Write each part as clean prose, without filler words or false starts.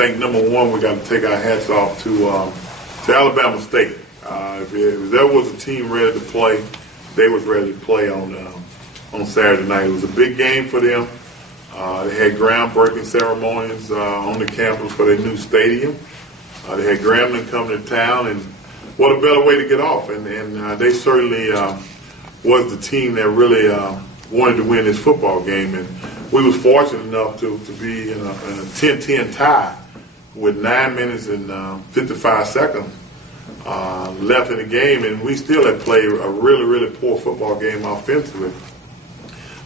think number one, we got to take our hats off to Alabama State. If there was a team ready to play, they was ready to play on Saturday night. It was a big game for them. They had groundbreaking ceremonies on the campus for their new stadium. They had Grambling coming to town, and what a better way to get off. And they certainly was the team that really wanted to win this football game. And we was fortunate enough to be in a 10-10 tie with 9 minutes and 55 seconds left in the game, and we still had played a really, really poor football game offensively.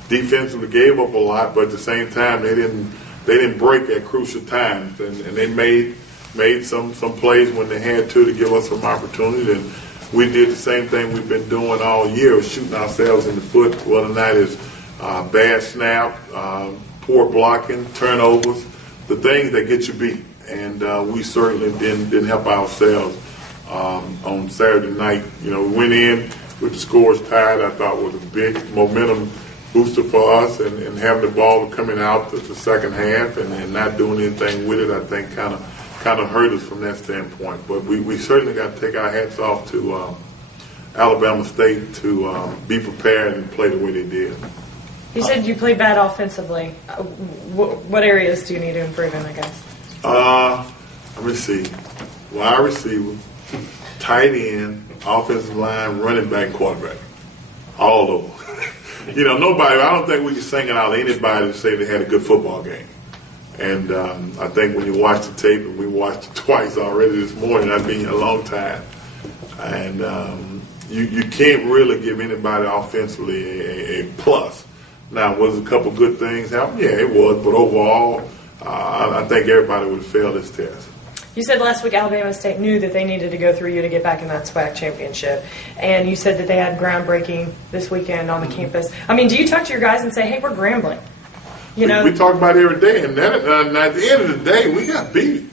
Defensively gave up a lot, but at the same time they didn't break at crucial times, and they made some plays when they had to give us some opportunity. And we did the same thing we've been doing all year, shooting ourselves in the foot, whether or not it's bad snap, poor blocking, turnovers, the things that get you beat. And we certainly didn't help ourselves on Saturday night. We went in with the scores tied. I thought was a big momentum booster for us, and having the ball coming out the second half and not doing anything with it, I think kind of hurt us from that standpoint. But we certainly got to take our hats off to Alabama State to be prepared and play the way they did. You said you played bad offensively. What areas do you need to improve in, I guess? Let me see. Wide receiver, tight end, offensive line, running back, quarterback. All over. Nobody, I don't think we can single out anybody to say they had a good football game. And I think when you watch the tape, and we watched it twice already this morning, I've been here a long time. And you can't really give anybody offensively a plus. Now, was a couple good things happen? Yeah, it was. But overall, I think everybody would have failed this test. You said last week Alabama State knew that they needed to go through you to get back in that SWAC championship. And you said that they had groundbreaking this weekend on the campus. I mean, do you talk to your guys and say, hey, we're Grambling? We talk about it every day. And at the end of the day, we got beat.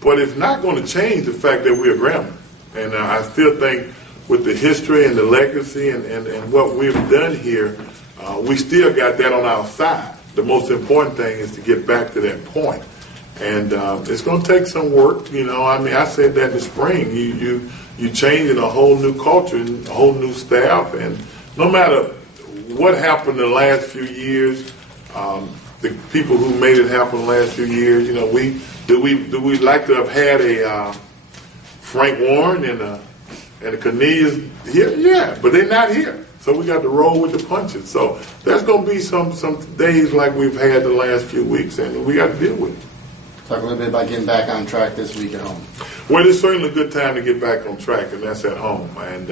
But it's not going to change the fact that we're Grambling. And I still think with the history and the legacy and what we've done here, we still got that on our side. The most important thing is to get back to that point. And it's going to take some work. I said that in the spring. You changing a whole new culture and a whole new staff. And no matter what happened the last few years, the people who made it happen the last few years, do we like to have had a Frank Warren and a Cornelius here? Yeah, but they're not here. So we got to roll with the punches. So there's going to be some days like we've had the last few weeks, and we got to deal with it. Talk a little bit about getting back on track this week at home. Well, it's certainly a good time to get back on track, and that's at home. And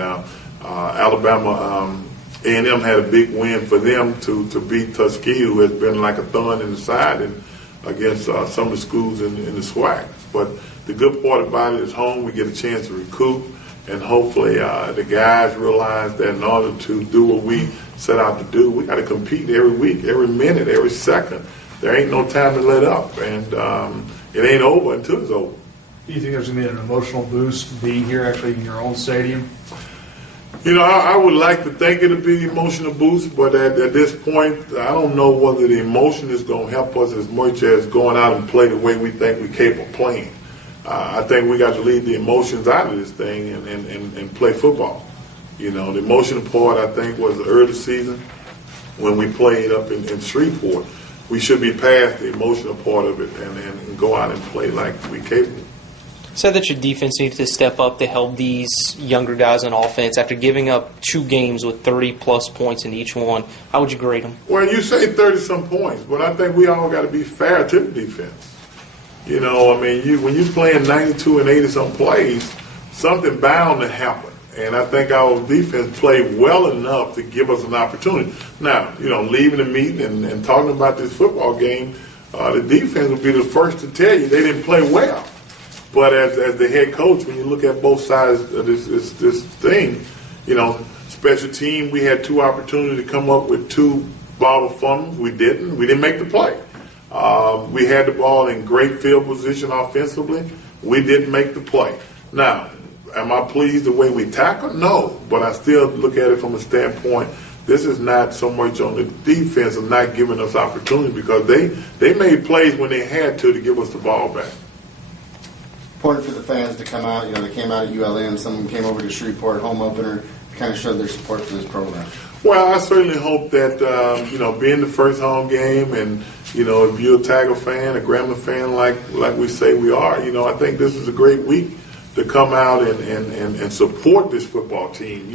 Alabama A&M had a big win for them to beat Tuskegee, who has been like a thorn in the side against some of the schools in the SWAC. But the good part about it is home. We get a chance to recoup, and hopefully the guys realize that in order to do what we set out to do, we got to compete every week, every minute, every second. There ain't no time to let up, and it ain't over until it's over. Do you think there's going to be an emotional boost being here actually in your own stadium? I would like to think it'll be an emotional boost, but at this point, I don't know whether the emotion is going to help us as much as going out and play the way we think we're capable of playing. I think we got to leave the emotions out of this thing and play football. The emotional part, I think, was the early season when we played up in Shreveport. We should be past the emotional part of it and go out and play like we capable. Said that your defense needs to step up to help these younger guys on offense after giving up 2 games with 30-plus points in each one. How would you grade them? Well, you say 30-some points, but I think we all got to be fair to the defense. When you're playing 92 and 80-some plays, something bound to happen. And I think our defense played well enough to give us an opportunity. Now, leaving the meeting and talking about this football game, the defense will be the first to tell you they didn't play well. But as the head coach, when you look at both sides of this thing, special team, we had 2 opportunities to come up with 2 ball fumbles. We didn't. We didn't make the play. We had the ball in great field position offensively. We didn't make the play. Now, am I pleased the way we tackle? No, but I still look at it from a standpoint, this is not so much on the defense of not giving us opportunity because they made plays when they had to give us the ball back. important for the fans to come out. You know, they came out at ULM. Some of them came over to Shreveport, home opener, kind of showed their support for this program. Well, I certainly hope that, being the first home game and, if you're a Tiger fan, a Grambling fan like we say we are, I think this is a great week to come out and support this football team.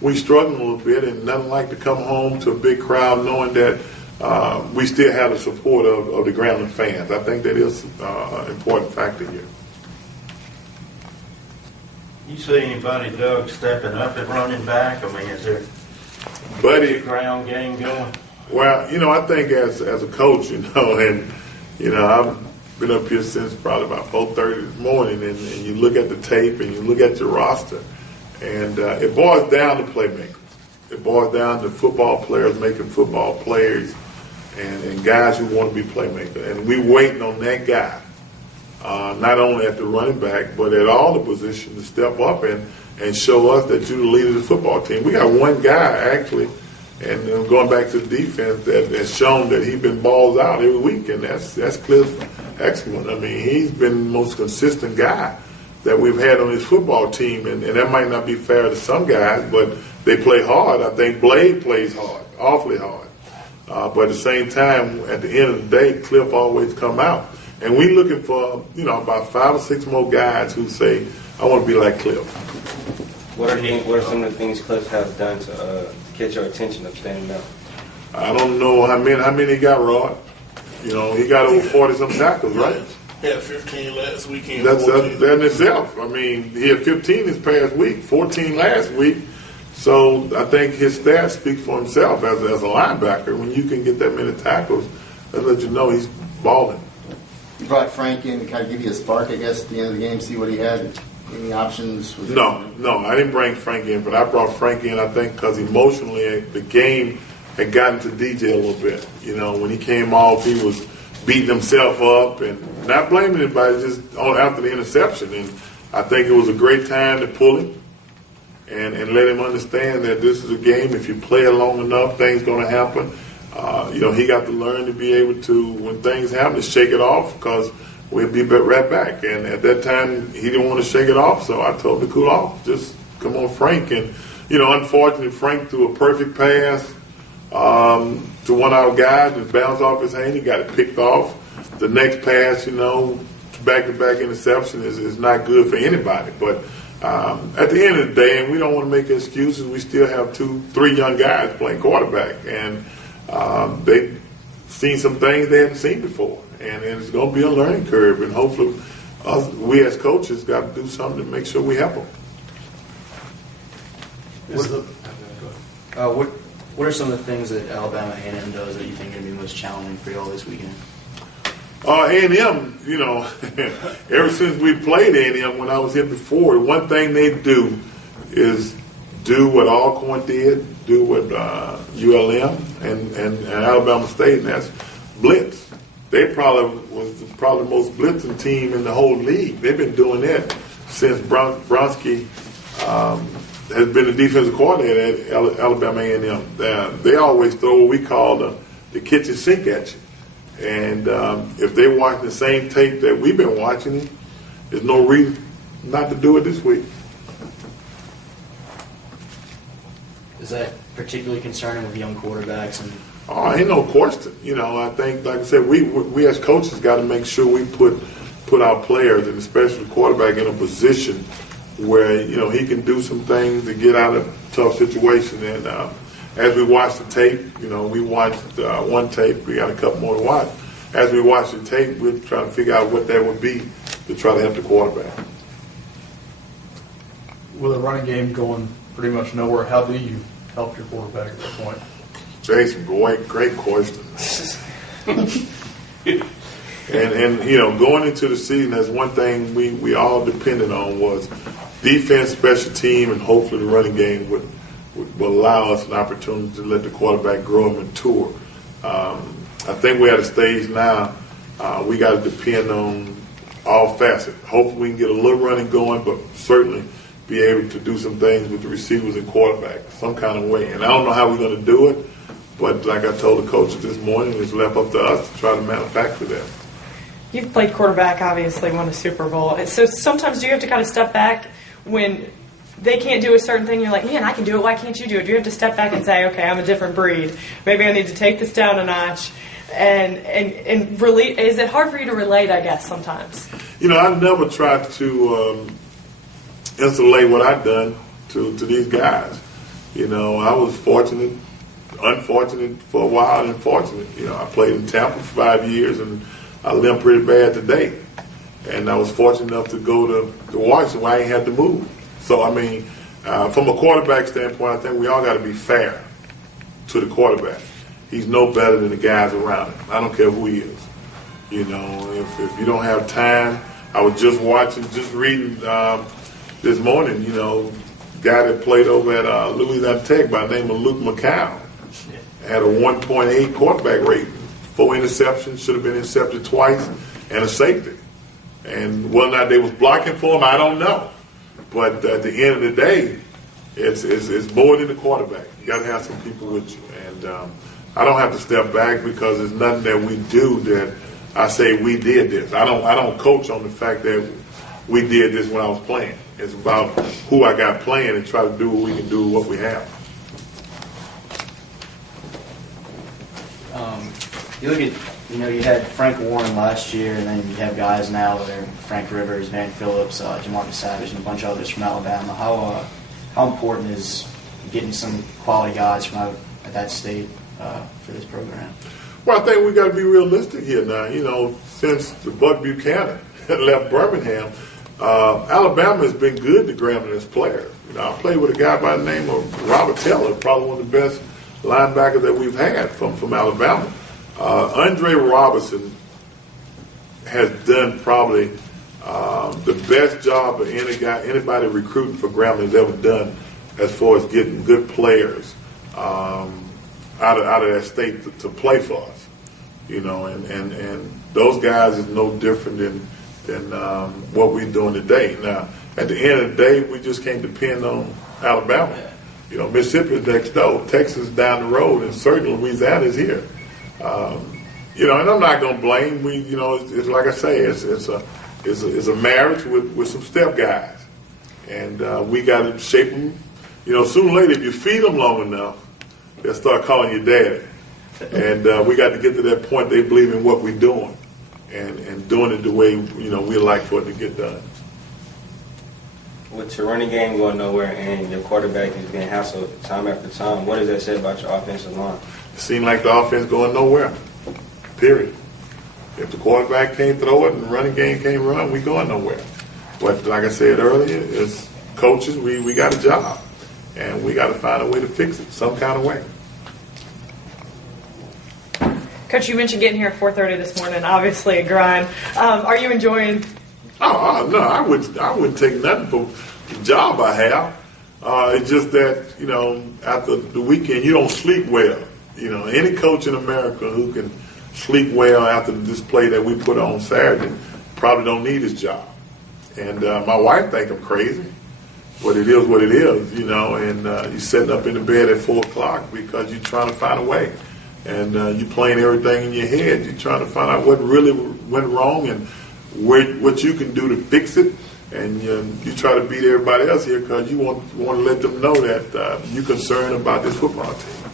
We struggle a little bit, and nothing like to come home to a big crowd knowing that we still have the support of the Grambling fans. I think that is an important factor here. You see anybody, Doug, stepping up at running back? I mean, is there Buddy, a ground game going? Well, I think as a coach, and I've been up here since probably about 4:30 this morning, and you look at the tape and you look at your roster, and it boils down to playmakers. It boils down to football players making football plays, and guys who want to be playmakers. And we're waiting on that guy, not only at the running back, but at all the positions to step up and show us that you're the leader of the football team. We got one guy, actually, and going back to the defense, that has shown that he's been balls out every week, and that's Cliff Excellent. I mean, he's been the most consistent guy that we've had on this football team, and that might not be fair to some guys, but they play hard. I think Blade plays hard, awfully hard. But at the same time, at the end of the day, Cliff always come out. And we're looking for, about 5 or 6 more guys who say, I want to be like Cliff. What are some of the things Cliff has done to catch your attention of standing up? I don't know how many he got, Rod. He got over 40-some tackles, right? He had 15 last weekend. That's that in itself. I mean, he had 15 this past week, 14 last week. So I think his stats speak for himself as a linebacker. When you can get that many tackles, that lets you know he's balling. You brought Frank in to kind of give you a spark, I guess, at the end of the game, see what he had. Any options? No, I didn't bring Frank in, but I brought Frank in, I think, because emotionally the game had gotten to DJ a little bit. When he came off, he was beating himself up and not blaming anybody, just after the interception. And I think it was a great time to pull him and let him understand that this is a game. If you play it long enough, things going to happen. He got to learn to be able to, when things happen, to shake it off, because we'll be right back. And at that time, he didn't want to shake it off, so I told him to cool off. Just come on, Frank. And, unfortunately, Frank threw a perfect pass to one of our guys and bounced off his hand. He got it picked off. The next pass, back-to-back interception is not good for anybody. But at the end of the day, and we don't want to make excuses, we still have 2-3 young guys playing quarterback. And they've seen some things they haven't seen before. And it's going to be a learning curve. And hopefully we as coaches got to do something to make sure we help them. What are some of the things that Alabama A&M does that you think are going to be most challenging for you all this weekend? A&M, ever since we played A&M when I was here before, one thing they do is do what Alcorn did, do what ULM and Alabama State, and that's blitz. They probably the most blitzing team in the whole league. They've been doing that since Bronski has been the defensive coordinator at Alabama A&M. They always throw what we call the kitchen sink at you. And if they're watching the same tape that we've been watching, there's no reason not to do it this week. Is that particularly concerning with young quarterbacks? Ain't no question. I think, like I said, we as coaches got to make sure we put our players, and especially the quarterback, in a position where he can do some things to get out of tough situations. And as we watch the tape, we watched one tape. We got a couple more to watch. As we watch the tape, we're trying to figure out what that would be to try to help the quarterback. With a running game going pretty much nowhere, how do you help your quarterback at that point? Jason, great question. and going into the season, that's one thing we all depended on was defense, special team, and hopefully the running game would allow us an opportunity to let the quarterback grow and mature. I think we're at a stage now we got to depend on all facets. Hopefully we can get a little running going, but certainly be able to do some things with the receivers and quarterback, some kind of way. And I don't know how we're going to do it, but like I told the coaches this morning, it's left up to us to try to manufacture that. You've played quarterback, obviously won a Super Bowl. And so sometimes do you have to kind of step back when they can't do a certain thing? You're like, man, I can do it. Why can't you do it? Do you have to step back and say, okay, I'm a different breed. Maybe I need to take this down a notch. And really, is it hard for you to relate, I guess, sometimes? I've never tried to insulate what I've done to these guys. I was unfortunate for a while, and fortunate. I played in Tampa for 5 years, and I limped pretty bad today. And I was fortunate enough to go to Washington where I ain't had to move. So, from a quarterback standpoint, I think we all got to be fair to the quarterback. He's no better than the guys around him. I don't care who he is. If you don't have time, I was just reading this morning, guy that played over at Louisiana Tech by the name of Luke McCown had a 1.8 quarterback rating, 4 interceptions, should have been intercepted twice, and a safety. And whether or not they was blocking for him, I don't know. But at the end of the day, it's more than the quarterback. You got to have some people with you. And I don't have to step back because there's nothing that we do that I say we did this. I don't coach on the fact that we did this when I was playing. It's about who I got playing and try to do what we can do with what we have. You look at, you had Frank Warren last year, and then you have guys now that are Frank Rivers, Van Phillips, Jamarcus Savage, and a bunch of others from Alabama. How important is getting some quality guys from out of that state for this program? Well, I think we got to be realistic here now. Since the Buck Buchanan left Birmingham, Alabama has been good to Grambling as players. I played with a guy by the name of Robert Taylor, probably one of the best linebackers that we've had from Alabama. Andre Robertson has done probably the best job of anybody recruiting for Grambling has ever done as far as getting good players out of that state to play for us. And those guys is no different than what we're doing today. Now, at the end of the day, we just can't depend on Alabama. Mississippi is next door, Texas is down the road, and certainly Louisiana is here. And I'm not going to blame. It's like I say, it's a marriage with some step guys, and we got to shape them. Sooner or later, if you feed them long enough, they'll start calling you daddy. And we got to get to that point they believe in what we're doing, and doing it the way we like for it to get done. With your running game going nowhere and your quarterback is being hassled time after time, what does that say about your offensive line? It seemed like the offense going nowhere, period. If the quarterback can't throw it and the running game can't run, we going nowhere. But like I said earlier, as coaches, we got a job, and we got to find a way to fix it some kind of way. Coach, you mentioned getting here at 4:30 this morning. Obviously a grind. Are you enjoying? Oh no, I wouldn't take nothing for the job I have. It's just that after the weekend you don't sleep well. Any coach in America who can sleep well after the display that we put on Saturday probably don't need his job. And my wife think I'm crazy, but it is what it is. And you're sitting up in the bed at 4 o'clock because you're trying to find a way. And you're playing everything in your head. You're trying to find out what really went wrong and what you can do to fix it. And you try to beat everybody else here because you want to let them know that you're concerned about this football team.